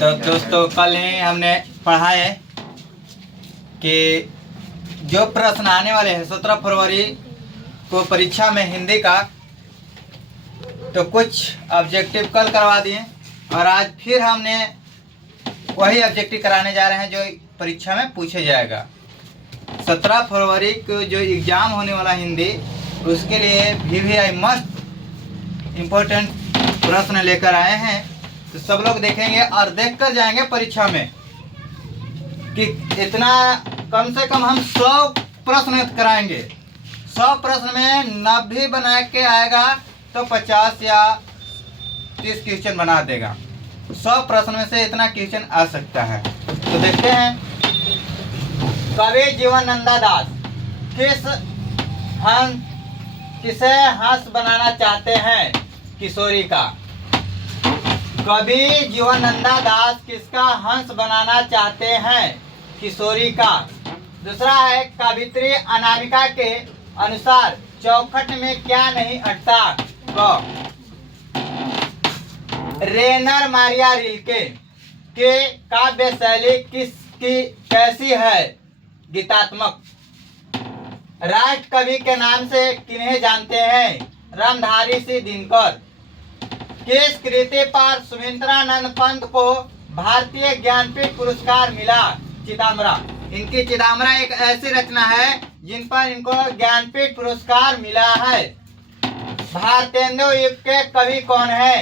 तो दोस्तों कल ही हमने पढ़ा है कि जो प्रश्न आने वाले हैं 17 फरवरी को परीक्षा में हिंदी का, तो कुछ ऑब्जेक्टिव कल करवा दिए और आज फिर हमने वही ऑब्जेक्टिव कराने जा रहे हैं जो परीक्षा में पूछे जाएगा। 17 फरवरी को जो एग्ज़ाम होने वाला हिंदी, उसके लिए VVI मस्ट इम्पोर्टेंट प्रश्न लेकर आए हैं। तो सब लोग देखेंगे और देख कर जाएंगे परीक्षा में कि इतना कम से कम हम 100 प्रश्न कराएंगे। 100 प्रश्न में 90 बना के आएगा तो 50 या 30 क्वेश्चन बना देगा। 100 प्रश्न में से इतना क्वेश्चन आ सकता है। तो देखते हैं, कवि जीवनानंद दास किसे हंस बनाना चाहते हैं? किशोरी का। कवि जीवनानंद दास किसका हंस बनाना चाहते हैं? किशोरी का। दूसरा है, कवित्री अनामिका के अनुसार चौखट में क्या नहीं अटता? रेनर मारिया रिल्के के काव्य शैली किसकी कैसी है? गीतात्मक। राष्ट्र कवि के नाम से किन्हें जानते हैं? रामधारी सिंह दिनकर। किस कृति पर सुमित्रानंद पंत को भारतीय ज्ञानपीठ पुरस्कार मिला? चिदंबरा। इनकी चिदंबरा एक ऐसी रचना है जिन पर इनको ज्ञानपीठ पुरस्कार मिला है। भारतेंदु युग के कवि कौन है?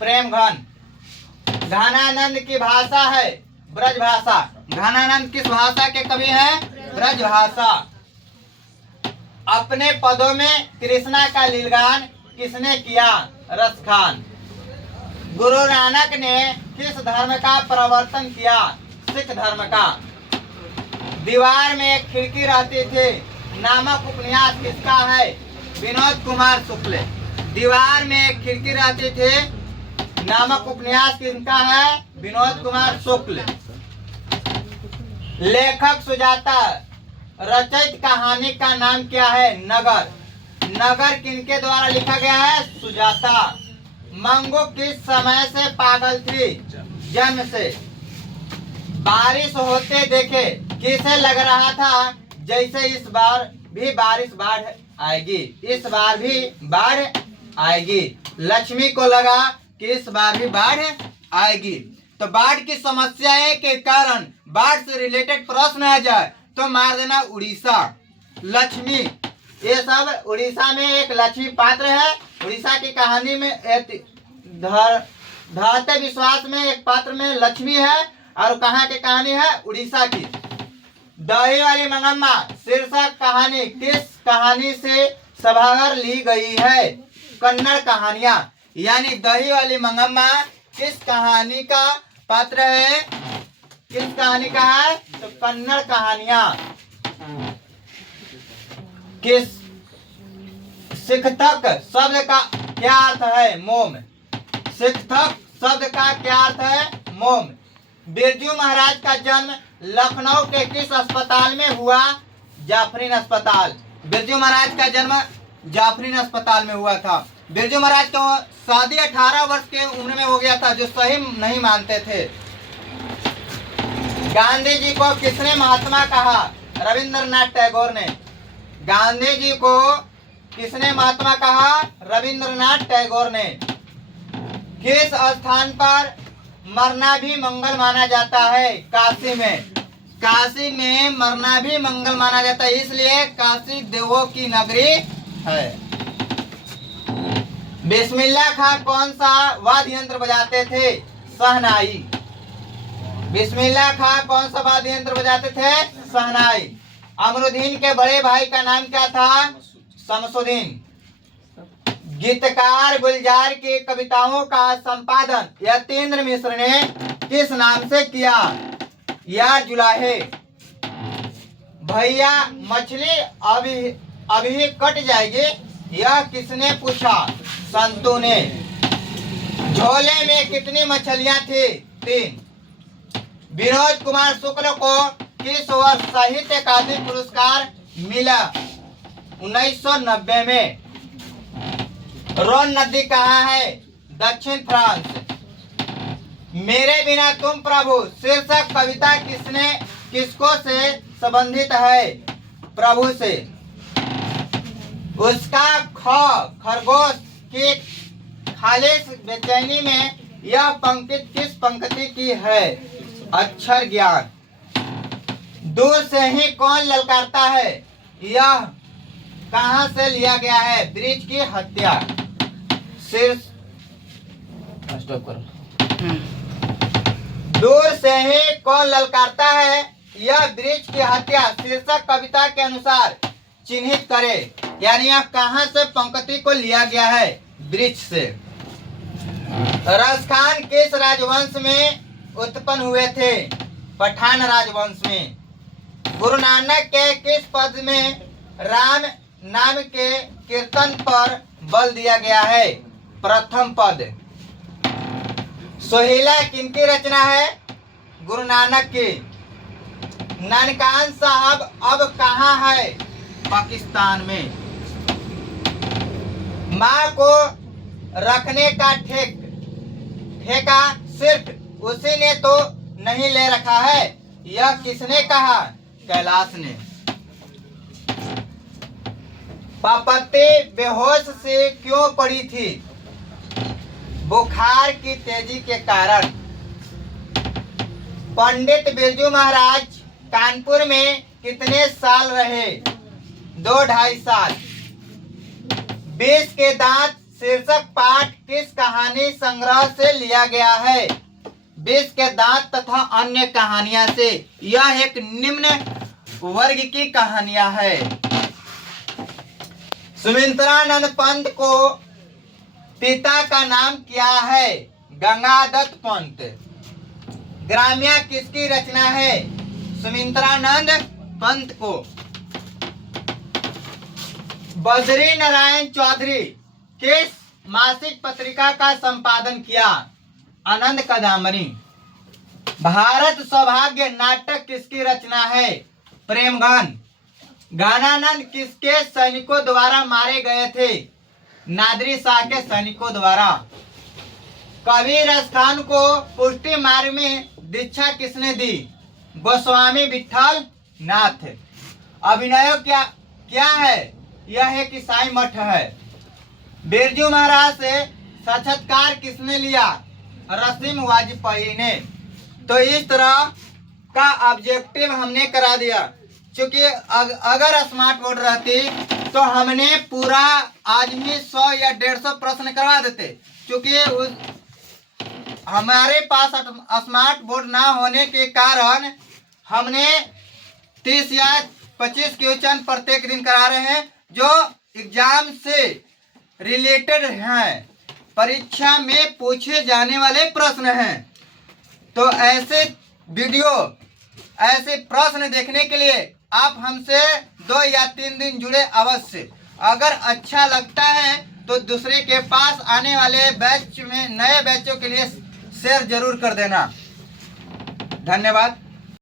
प्रेमघन। घनानंद की भाषा है ब्रजभाषा। घनानंद किस भाषा के कवि हैं? ब्रजभाषा। अपने पदों में कृष्णा का लीलगान किसने किया? रसखान। गुरु नानक ने किस धर्म का प्रवर्तन किया? सिख धर्म का। दीवार में एक खिड़की रहती थी नामक उपन्यास किसका है? विनोद कुमार शुक्ल। दीवार में एक खिड़की रहती थी नामक उपन्यास किसका है? विनोद कुमार शुक्ल। लेखक सुजाता रचित कहानी का नाम क्या है? नगर। नगर किनके द्वारा लिखा गया है? सुजाता। मंगू किस समय से पागल थी? जन्म से। बारिश होते देखे किसे लग रहा था जैसे इस बार भी बाढ़ आएगी? इस बार भी बाढ़ आएगी। लक्ष्मी को लगा कि इस बार भी बाढ़ आएगी। तो बाढ़ की समस्याएं के कारण बाढ़ से रिलेटेड प्रश्न आ जाए तो मार देना उड़ीसा। लक्ष्मी, ये सब उड़ीसा में एक लक्ष्मी पात्र है। उड़ीसा की कहानी में धरते विश्वास में एक पात्र में लक्ष्मी है और कहाँ की कहानी है? उड़ीसा की। दही वाली मंगम्मा शीर्षक कहानी किस कहानी से सभागर ली गई है? कन्नड़ कहानियां। यानी दही वाली मंगम्मा किस कहानी का पात्र है? किस कहानी का है? तो कन्नड़ कहानियां। किस शिक्षक शब्द का क्या अर्थ है? मोम। शिक्षक शब्द का क्या अर्थ है? मोम। बिरजू महाराज का जन्म लखनऊ के किस अस्पताल में हुआ? जाफरीन अस्पताल। बिरजू महाराज का जन्म जाफरीन अस्पताल में हुआ था। बिरजू महाराज को शादी 18 वर्ष के उम्र में हो गया था, जो सही नहीं मानते थे। गांधी जी को किसने महात्मा कहा? रविंद्रनाथ टैगोर ने। गांधी जी को किसने महात्मा कहा? रविंद्रनाथ टैगोर ने। किस स्थान पर मरना भी मंगल माना जाता है? काशी में। काशी में मरना भी मंगल माना जाता है, इसलिए काशी देवों की नगरी है। बिस्मिल्लाह खां कौन सा वाद्य यंत्र बजाते थे? शहनाई। बिस्मिल्लाह खां कौन सा वाद्य यंत्र बजाते थे? शहनाई। अमरुद्दीन के बड़े भाई का नाम क्या था? शमसुद्दीन। गीतकार गुलजार की कविताओं का संपादन यतीन्द्र मिश्र ने किस नाम से किया? यार जुलाहे। भैया मछली अभी कट जाएगी, यह किसने पूछा? संतू ने। झोले में कितनी मछलियां थी? 3। विनोद कुमार शुक्ल को किस वर्ष साहित्य अकादमी पुरस्कार मिला? 1990 में। रोन नदी कहाँ है? दक्षिण फ्रांस। मेरे बिना तुम प्रभु शीर्षक कविता किसको से संबंधित है? प्रभु से। उसका खरगोश की खालिश बेचैनी में यह पंक्ति किस पंक्ति की है? अक्षर ज्ञान। दूर से ही कौन ललकारता है? यह कहां से लिया गया है? वृक्ष की हत्या। स्टॉप करो। दूर से ही कौन ललकारता है? यह वृक्ष की हत्या शीर्षक कविता के अनुसार चिन्हित करे। यानी यह कहां से पंक्ति को लिया गया है? वृक्ष से। राजस्थान किस राजवंश में उत्पन्न हुए थे? पठान राजवंश में। गुरु नानक के किस पद में राम नाम के कीर्तन पर बल दिया गया है? प्रथम पद। सोहिला किनकी रचना है? गुरु नानक की। नानकान साहब अब कहाँ है? पाकिस्तान में। माँ को रखने का ठेका सिर्फ उसी ने तो नहीं ले रखा है। यह किसने कहा? कैलाश ने। पार्वती बेहोश से क्यों पड़ी थी? बुखार की तेजी के कारण। पंडित बिरजू महाराज कानपुर में कितने साल रहे? 2-2.5 साल। 20 के दांत शीर्षक पाठ किस कहानी संग्रह से लिया गया है? 20 के दांत तथा अन्य कहानियां से। यह एक निम्न वर्ग की कहानियां है। सुमित्रानंद पंत को पिता का नाम क्या है? गंगादत्त पंत। ग्राम्या किसकी रचना है? सुमित्रानंद पंत को। बद्री नारायण चौधरी किस मासिक पत्रिका का संपादन किया? आनंद कदामनी। भारत सौभाग्य नाटक किसकी रचना है? प्रेमगन। ज्ञानानंद किसके सैनिकों द्वारा मारे गए थे? नादिर शाह के सैनिकों द्वारा। कबीर स्थान को पुष्टि मार्ग में दीक्षा किसने दी? गोस्वामी विठल नाथ। अभिनय क्या है? यह एक ईसाई मठ है। बिरजू महाराज से साक्षात्कार किसने लिया? रसीम वाजपेयी ने। तो इस तरह का ऑब्जेक्टिव हमने करा दिया। क्योंकि अगर स्मार्ट बोर्ड रहती तो हमने पूरा आज ही 100 या 150 प्रश्न करवा देते। क्योंकि हमारे पास स्मार्ट बोर्ड ना होने के कारण हमने 30 या 25 क्वेश्चन प्रत्येक दिन करा रहे हैं जो एग्जाम से रिलेटेड हैं, परीक्षा में पूछे जाने वाले प्रश्न हैं। तो ऐसे वीडियो, ऐसे प्रश्न देखने के लिए आप हमसे 2 या 3 दिन जुड़े अवश्य। अगर अच्छा लगता है तो दूसरे के पास आने वाले बैच में, नए बैचों के लिए शेयर जरूर कर देना। धन्यवाद।